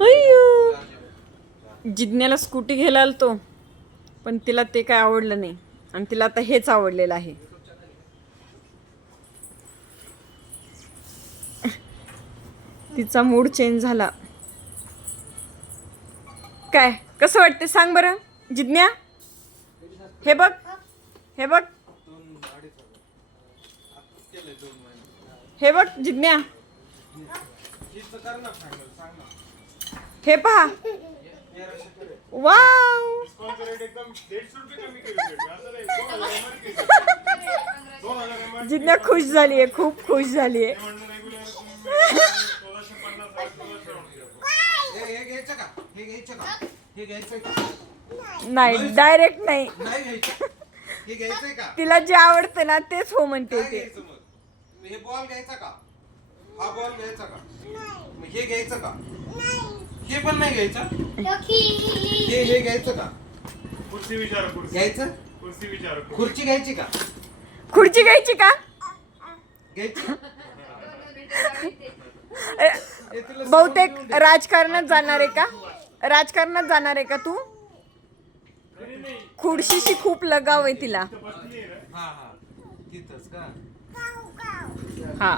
अय्यो, जिज्ञाला स्कूटी घ्यायला आलतो पण तिला ते काय आवडलं नाही आणि तिला आता हेच आवडलेलं आहे. तिचा मूड चेंज झाला. काय कसं वाटते सांग बरं जिज्ञा. हे बघ, हे बघ, हे बघ जिज्ञा, हे पहा. वाव, जिज्ञा खुश झालीये, खूप खुश झालीये. नाही डायरेक्ट नाही, तिला जे आवडतं ना तेच हो म्हणते ते. हे बॉल घ्यायचा का, हा बॉल घ्यायचा का, हे घ्यायचं का, हे पण नाही घ्यायचं, हे घ्यायचं का, खुर्ची विचार, घ्यायचं, खुर्ची विचार, खुर्ची घ्यायची का, खुर्ची घ्यायची का. घ्यायची. बहुतेक राजकारणात जाणार आहे का, राजकारणात जाणार आहे का तू. खुर्शीशी खूप लगाव आहे तिला. हा हा तिथंच का. हा